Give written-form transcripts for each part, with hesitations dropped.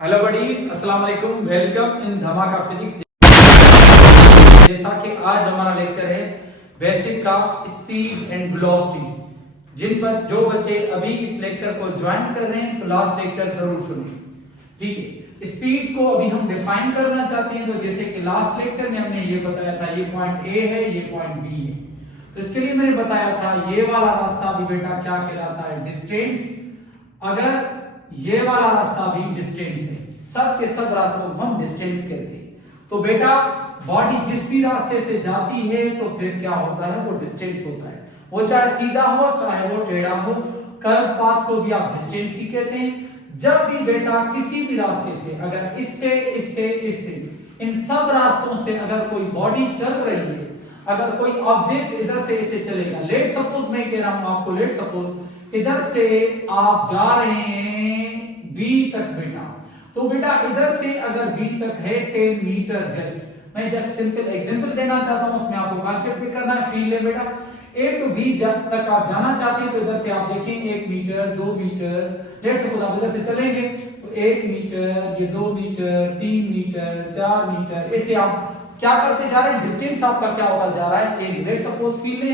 Hello buddies, अस्सलाम वालेकुम। Welcome in धमाका फिजिक्स। जैसा कि आज हमारा लेक्चर है basic of speed and velocity. जो बच्चे अभी इस लेक्चर को ज्वाइन कर रहे हैं तो लास्ट लेक्चर जरूर सुनें, ठीक है। स्पीड को अभी हम डिफाइन करना चाहते हैं, तो जैसे कि लास्ट लेक्चर में हमने ये बताया था, ये पॉइंट ए है, ये पॉइंट बी है। तो इसके लिए मैंने बताया था ये वाला रास्ता भी बेटा क्या कहलाता है, डिस्टेंस। अगर ये वाला रास्ता भी डिस्टेंस है, सब के सब रास्तों को हम डिस्टेंस कहते हैं। तो बेटा बॉडी जिस भी रास्ते से जाती है तो फिर क्या होता है, वो डिस्टेंस होता है। वो चाहे सीधा हो चाहे वो टेढ़ा हो, कर्व पाथ को भी आप डिस्टेंस ही कहते हैं। जब भी बेटा किसी भी रास्ते से, अगर इससे इससे इससे इन सब रास्तों से अगर कोई बॉडी चल रही है, अगर कोई ऑब्जेक्ट इधर से इसे चलेगा, लेट सपोज मैं कह रहा हूं आपको, लेट सपोज इधर से आप जा रहे हैं बी तक बेटा, तो बेटा इधर से अगर बी तक है 10 मीटर, मैं जस्ट सिंपल एग्जांपल देना चाहता हूं, उसमें आपको कॉन्सेप्ट भी करना है, फील है बेटा। ए टू बी तक आप जाना चाहते हैं तो इधर से आप देखें 1 मीटर 2 मीटर, लेट सपोज आप इधर से चलेंगे तो 1 मीटर, ये 2 मीटर, 3 मीटर, 4 मीटर, ऐसे आप क्या करते जा रहे हैं, डिस्टेंस आपका क्या होता जा रहा है, चेंज। लेट सपोज फील है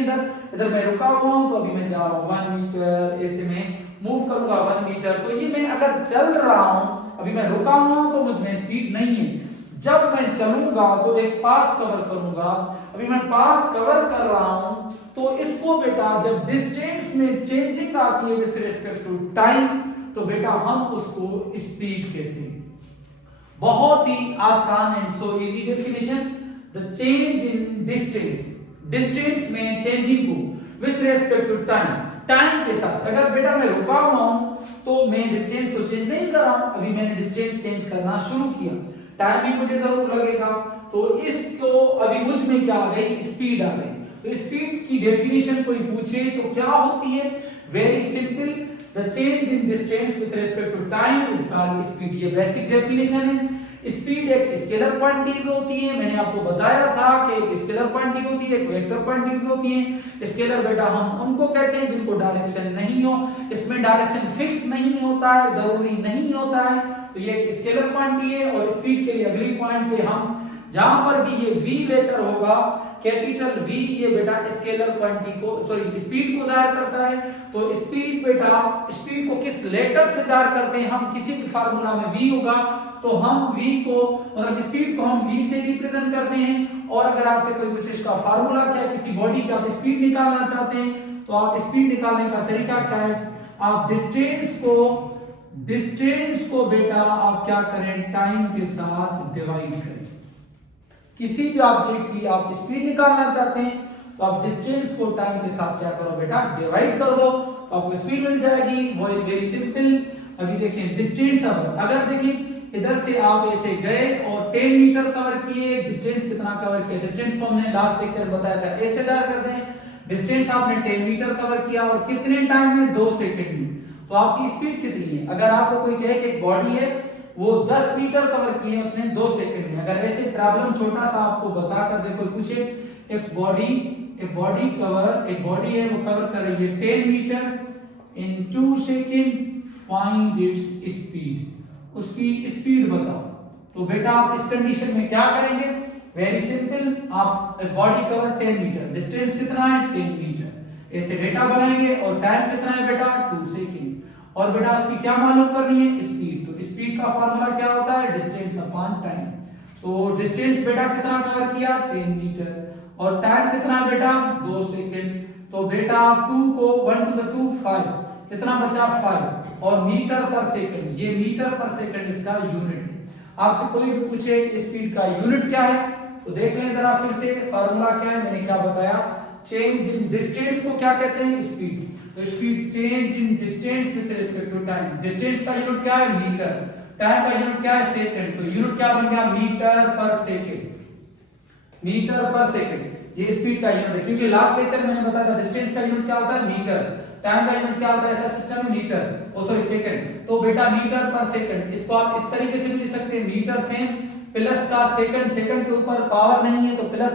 इधर मैं रुका हुआ हूं तो अभी मैं जा रहा हूं 1 मीटर, ऐसे मैं मूव करूंगा 1 मीटर। तो ये मैं अगर चल रहा हूं, अभी मैं रुका हुआ हूं तो मुझ में स्पीड नहीं है। जब मैं चलूंगा तो एक पाथ कवर करूंगा, अभी मैं पाथ कवर कर रहा हूं तो इसको बेटा जब डिस्टेंस में चेंजिंग आती है विद रिस्पेक्ट टू टाइम तो बेटा हम उसको स्पीड कहते हैं। बहुत ही आसान and so easy definition, the change in distance में चेंजिंग को विथ रेस्पेक्ट टू टाइम के साथ। अगर बेटा मैं रुका हुआ हूं तो मैं डिस्टेंस को चेंज नहीं कर रहा हूं, अभी मैंने डिस्टेंस चेंज करना शुरू किया, टाइम भी मुझे जरूर लगेगा, तो इसको अभी मुझ में क्या आ गई, स्पीड आ गई। तो स्पीड की डेफिनेशन कोई पूछे तो क्या होती है, very simple, the change in distance with respect to time is called speed. ये बेसिक डेफिनेशन है। स्पीड एक स्केलर क्वांटिटी होती है, मैंने आपको बताया था कि एक स्केलर क्वांटिटी होती है, एक वेक्टर क्वांटिटी होती है। स्केलर बेटा हम उनको कहते हैं जिनको डायरेक्शन नहीं हो, इसमें डायरेक्शन फिक्स नहीं होता है, जरूरी नहीं होता है, तो ये एक स्केलर क्वांटिटी है। और स्पीड के लिए अगली पॉइंट पे हम जहां पर भी ये v लेटर होगा, कैपिटल V, ये बेटा स्केलर क्वांटिटी को, सॉरी स्पीड को जाहिर करता है। तो स्पीड बेटा, स्पीड को किस लेटर से जाहिर करते हैं, हम किसी भी फार्मूला में v होगा तो हम v को, मतलब स्पीड को हम v से रिप्रेजेंट करते हैं। और अगर आपसे कोई पूछे इसका फार्मूला क्या, किसी बॉडी का आप स्पीड निकालना चाहते हैं तो आप स्पीड निकालने का तरीका क्या है, आप डिस्टेंस को बेटा आप क्या करें, टाइम के साथ डिवाइड करें। किसी भी ऑब्जेक्ट की आप स्पीड निकालना चाहते हैं तो आप डिस्टेंस को टाइम के साथ क्या करो बेटा, डिवाइड कर दो, तो आपको स्पीड मिल जाएगी। वो इज वेरी सिंपल। अभी देखें डिस्टेंस, अब अगर देखें इधर से आप ऐसे गए और 10 मीटर कवर किए, डिस्टेंस कितना कवर किया, डिस्टेंस को हमने लास्ट लेक्चर बताया था, ऐसे जाहिर करते हैं, डिस्टेंस आपने 10 मीटर कवर किया और कितने टाइम में, 2 सेकंड में, तो आपकी स्पीड कितनी है। अगर आपको कोई कहे कि एक बॉडी है वो 10 मीटर कवर की है उसने 2 सेकंड में, अगर ऐसे प्रॉब्लम छोटा सा आपको बता कर दे, कोई पूछे एक बॉडी है वो कवर कर रही है 10 मीटर इन 2 सेकंड, फाइंड इट्स स्पीड, उसकी स्पीड बताओ। तो बेटा आप इस कंडीशन में क्या करेंगे, वेरी सिंपल, आप बॉडी कवर 10 मीटर, डिस्टेंस कितना है 10 मीटर, ऐसे डेटा बनाएंगे और टाइम कितना है बेटा 2 सेकंड, और बेटा उसकी क्या मालूम करनी है, स्पीड। तो स्पीड का फार्मूला क्या होता है, डिस्टेंस अपॉन टाइम। तो डिस्टेंस बेटा कितना कवर किया 10 मीटर, और टाइम कितना बेटा 2 सेकंड। तो बेटा 2 को 1 to the 2 5, कितना बचा 5, और मीटर पर सेकंड, ये मीटर पर सेकंड इसका यूनिट है। आपसे कोई भी पूछे कि स्पीड का यूनिट क्या है तो देख लें जरा फिर से, फार्मूला क्या है, मैंने क्या बताया, चेंज इन डिस्टेंस को क्या कहते हैं, स्पीड। तो speed change in distance with respect to time, distance का यूनिट क्या है मीटर, टाइम का यूनिट क्या है सेकंड, तो यूनिट क्या बन गया मीटर पर सेकंड, मीटर पर सेकंड, ये स्पीड का यूनिट है। क्योंकि लास्ट लेक्चर मैंने बताया था डिस्टेंस का यूनिट क्या होता है मीटर, टाइम का यूनिट क्या होता है, ऐसा सिस्टम में मीटर, ओ सॉरी सेकंड। तो बेटा मीटर पर सेकंड, इसको आप इस तरीके से भी लिख सकते हैं, मीटर सेम प्लस का सेकंड, सेकंड के ऊपर पावर नहीं है तो प्लस,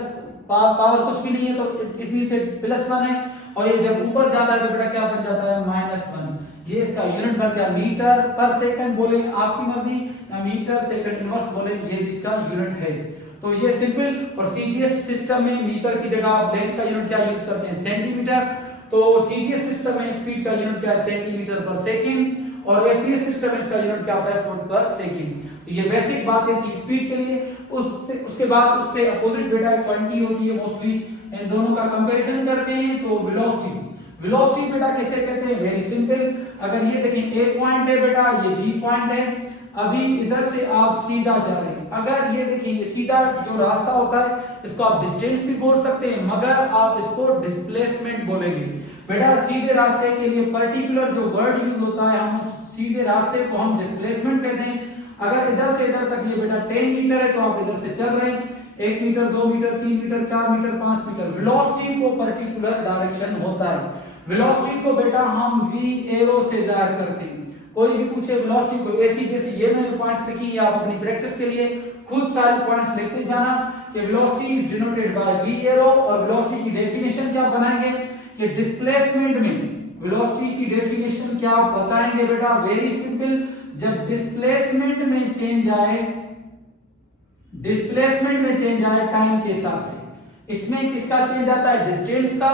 पावर कुछ भी नहीं है तो इट मींस प्लस 1 है, और ये जब ऊपर जाता है तो बेटा क्या बन जाता है -1। ये इसका यूनिट बन गया मीटर पर सेकंड बोले आपकी मर्जी, या मीटर सेकंड इनवर्स बोले, ये भी इसका यूनिट है। तो ये सिंपल। और सीजीएस सिस्टम में मीटर की जगह आप लेंथ का यूनिट क्या यूज करते हैं, सेंटीमीटर। तो सीजीएस सिस्टम में स्पीड का यूनिट क्या है, सेंटीमीटर पर सेकंड। और एपीएस सिस्टम में इसका यूनिट क्या होता है, फुट पर सेकंड। ये बेसिक बातें थी स्पीड के लिए। उसके बाद उससे अपोजिट बेटा एक क्वांटिटी होती है, मोस्टली इन दोनों का कंपैरिजन करते हैं। तो वेलोसिटी, वेलोसिटी बेटा किसे कहते हैं, वेरी सिंपल। अगर ये देखें ए पॉइंट है बेटा, ये बी पॉइंट है, अभी इधर से आप सीधा जा रहे हैं। अगर ये देखिए सीधा जो रास्ता होता है इसको आप डिस्टेंस भी बोल सकते हैं, मगर आप इसको डिस्प्लेसमेंट बोलेंगे। बेटा सीधे रास्ते के लिए पर्टिकुलर जो वर्ड यूज होता है, हम सीधे रास्ते को हम डिस्प्लेसमेंट कहते हैं। अगर इधर से इधर तक ये बेटा 10 मीटर है तो आप इधर से चल रहे हैं 1 metre, 2 metre, 3 metre, 4 metre, 5 metre. Velocity को पर्टिकुलर डायरेक्शन होता है। वेलोसिटी को बेटा हम v एरो से जाहिर करते हैं। कोई भी पूछे वेलोसिटी को, ऐसी जैसे ये मैंने पॉइंट्स लिखी है, आप अपनी प्रैक्टिस के लिए खुद सारे पॉइंट्स लिखते जाना कि velocity is denoted by v arrow. और वेलोसिटी की डेफिनेशन क्या बनाएंगे कि डिस्प्लेसमेंट में वेलोसिटी की डेफिनेशन क्या बताएंगे बेटा, वेरी सिंपल। जब डिस्प्लेसमेंट में चेंज आए, डिस्प्लेसमेंट में चेंज आए टाइम के हिसाब से, इसमें किसका चेंज आता है, डिस्टेंस का,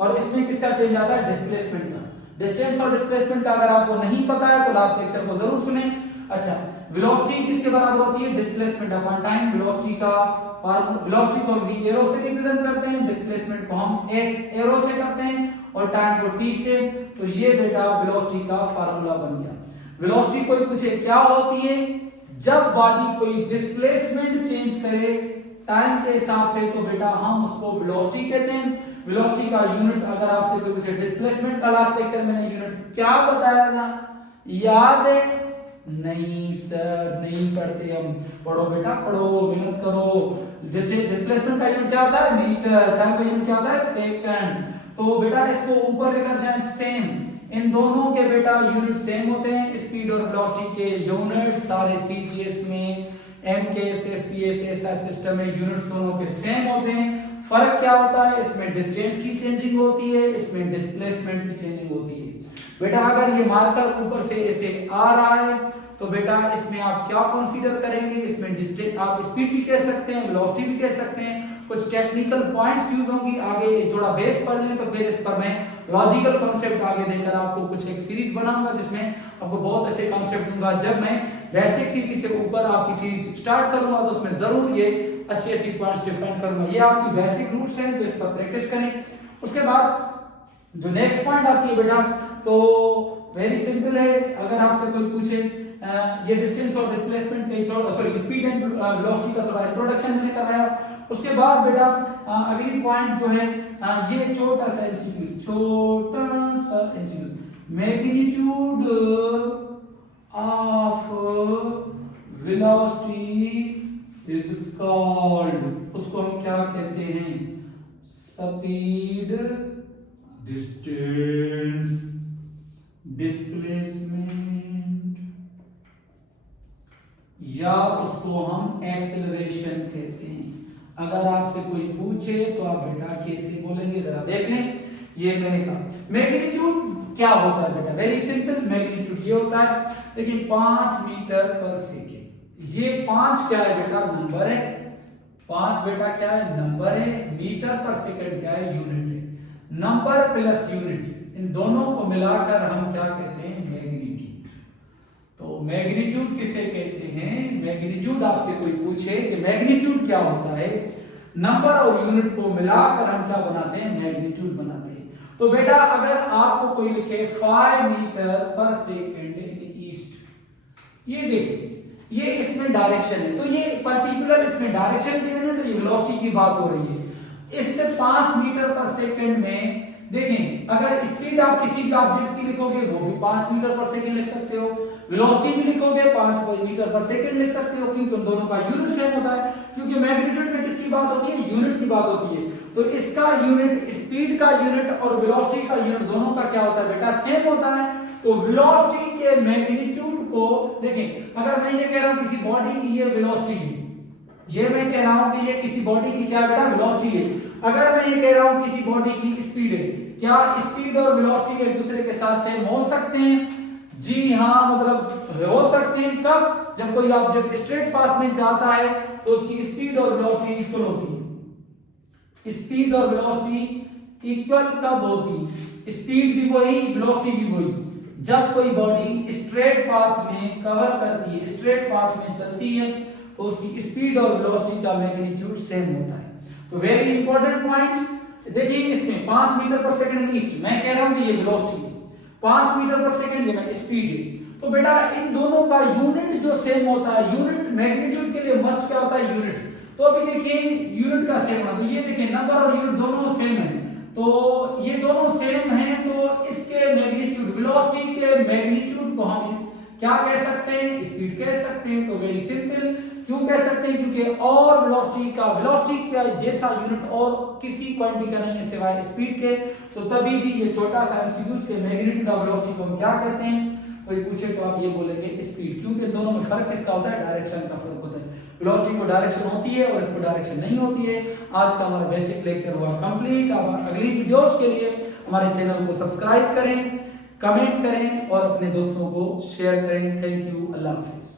और इसमें किसका चेंज आता है, डिस्प्लेसमेंट का। डिस्टेंस और डिस्प्लेसमेंट का अगर आपको नहीं पता है तो लास्ट लेक्चर को जरूर सुने। अच्छा, वेलोसिटी किसके बराबर होती है, डिस्प्लेसमेंट अपॉन टाइम। वेलोसिटी का फॉर्मूला, वेलोसिटी को हम v एरो से रिप्रेजेंट करते हैं, डिस्प्लेसमेंट को हम s एरो से करते हैं, और टाइम को t से। तो ये बेटा वेलोसिटी का फार्मूला बन गया। वेलोसिटी कोई पूछे क्या होती है, जब बॉडी कोई डिस्प्लेसमेंट चेंज करे टाइम के हिसाब से, तो बेटा हम उसको वेलोसिटी कहते हैं। वेलोसिटी का यूनिट अगर आपसे कोई पूछे, डिस्प्लेसमेंट का लास्ट लेक्चर मैंने यूनिट क्या बताया था, याद है? नहीं सर, नहीं पढ़ते हम। पढ़ो बेटा पढ़ो, मेहनत करो। डिस्प्लेसमेंट का यूनिट क्या होता है, मीटर। टाइम का यूनिट क्या होता है, सेकंड। तो बेटा इसको ऊपर लेकर जाए, सेम। इन दोनों के बेटा यूनिट सेम होते हैं। स्पीड और वेलोसिटी के यूनिट सारे सीजीएस में, एमकेएस, एफपीएस, एसआई सिस्टम में यूनिट्स दोनों के सेम होते हैं। फर्क क्या होता है, इसमें डिस्टेंस की चेंजिंग होती है, इसमें डिस्प्लेसमेंट की चेंजिंग होती है। बेटा अगर ये मार्कर ऊपर से ऐसे आ रहा है तो बेटा इसमें आप क्या कंसीडर करेंगे, इसमें डिस्टेंस, आप स्पीड भी कह सकते हैं, वेलोसिटी भी कह सकते हैं। कुछ टेक्निकल पॉइंट्स यूज होंगी, आगे थोड़ा बेस पढ़ लें तो फिर इस पर मैं लॉजिकल कॉन्सेप्ट आगे देकर आपको कुछ एक सीरीज बनाऊंगा जिसमें आपको बहुत अच्छे कॉन्सेप्ट दूंगा। जब मैं बेसिक सीरीज से ऊपर आपकी सीरीज स्टार्ट करूंगा तो उसमें जरूर ये अच्छे अच्छे पॉइंट्स डिफाइन करूंगा। ये आपकी बेसिक रूट्स हैं, तो इस पर प्रैक्टिस करें। उसके बाद जो नेक्स्ट पॉइंट आती है बेटा, तो वेरी सिंपल है। अगर आपसे कोई पूछे ये डिस्टेंस और डिस्प्लेसमेंट का, सॉरी स्पीड एंड वेलोसिटी का थोड़ा इंट्रोडक्शन मैंने कराया। उसके बाद बेटा अगली पॉइंट जो है, ये छोटा सा एमसीक्यू, छोटा सा MCQ, magnitude of velocity is called, उसको हम क्या कहते हैं, स्पीड, डिस्टेंस, डिस्प्लेसमेंट, या उसको हम एक्सेलरेशन कहते हैं। अगर आपसे कोई पूछे तो आप बेटा कैसे बोलेंगे, जरा देख लें। ये मैंने कहा मैग्नीट्यूड क्या होता है बेटा, वेरी सिंपल। मैग्नीट्यूड ये होता है, लेकिन 5 मीटर पर सेकेंड। ये 5 क्या है बेटा, नंबर है। 5 बेटा क्या है, नंबर है। मीटर पर सेकेंड क्या है, यूनिट है। नंबर प्लस यूनिट, इन दोनों को मिलाकर हम क्या कहते हैं, मैग्नीट्यूड। तो मैग्नीट्यूड किसे कहते हैं, मैग्नीट्यूड आपसे कोई पूछे कि मैग्नीट्यूड क्या होता है, नंबर और यूनिट को मिलाकर हम क्या बनाते हैं, मैग्नीट्यूड बनाते हैं। तो बेटा अगर आपको कोई लिखे 5 मीटर पर सेकेंड इन ईस्ट, ये देखिए ये इसमें डायरेक्शन है, तो ये पर्टिकुलर इसमें डायरेक्शन गिवन है, तो ये वेलोसिटी की बात हो रही है। इससे 5 मीटर पर सेकेंड में देखें, अगर स्पीड आप किसी का ऑब्जेक्ट की लिखोगे वो भी 5 मीटर पर सेकेंड लिख सकते हो, वेलोसिटी भी लिखोगे 5 मीटर पर सेकेंड लिख सकते हो, क्योंकि उन दोनों का यूनिट सेम होता है। क्योंकि मैग्नीट्यूड में किसकी बात होती है, यूनिट की बात होती है। तो इसका यूनिट, स्पीड का यूनिट और वेलोसिटी का यूनिट दोनों का क्या होता है बेटा, सेम होता है। तो वेलोसिटी के मैग्नीट्यूड को देखें, अगर मैं ये कह रहा हूं किसी बॉडी की ये वेलोसिटी है, ये मैं कह रहा हूं कि ये किसी बॉडी की क्या बेटा, वेलोसिटी है। अगर मैं ये कह रहा हूं किसी बॉडी की स्पीड है, क्या स्पीड और वेलोसिटी एक दूसरे के साथ सेम हो सकते हैं? जी हाँ, मतलब हो सकते हैं। कब? जब कोई ऑब्जेक्ट स्ट्रेट पाथ में जाता है तो उसकी स्पीड और वेलोसिटी इक्वल होती है। स्पीड और वेलोसिटी इक्वल कब होती? स्पीड भी वही, वेलोसिटी भी वही। जब कोई बॉडी स्ट्रेट पाथ में कवर करती है, स्ट्रेट पाथ में चलती है, तो उसकी स्पीड और वेलोसिटी का मैग्नीट्यूड सेम होता है। तो वेरी इंपॉर्टेंट पॉइंट देखिए, इसमें 5 मीटर पर सेकंड मैं कह रहा हूं कि ये वेलोसिटी है, 5 मीटर पर सेकंड ये स्पीड है। तो बेटा इन दोनों का यूनिट जो सेम होता है, यूनिट मैग्नीट्यूड के लिए मस्ट क्या होता है? यूनिट। तो अभी देखिए यूनिट का सेम होना, तो ये देखिए नंबर और यूनिट दोनों सेम है, तो ये दोनों सेम हैं, तो इसके मैग्नीट्यूड, वेलोसिटी के मैग्नीट्यूड को हम क्या कह सकते हैं? स्पीड कह सकते हैं। तो वेरी सिंपल, क्यों कह सकते हैं? क्योंकि और वेलोसिटी का जैसा यूनिट और किसी क्वांटिटी का नहीं है सिवाय स्पीड के। तो तभी भी ये छोटा सा एमसीक्यूज के मैग्नीट्यूड और वेलोसिटी को हम क्या कहते हैं? कोई पूछे तो आप ये बोलेंगे स्पीड, क्योंकि दोनों में फर्क किसका होता है? डायरेक्शन का फर्क होता है। वेलोसिटी को डायरेक्शन होती है और इसको डायरेक्शन नहीं होती है। आज का हमारा बेसिक लेक्चर हुआ कंप्लीट। अब अगली वीडियोस के लिए हमारे चैनल को सब्सक्राइब करें, कमेंट करें और अपने दोस्तों को शेयर करें। Thank you, Allah Hafiz.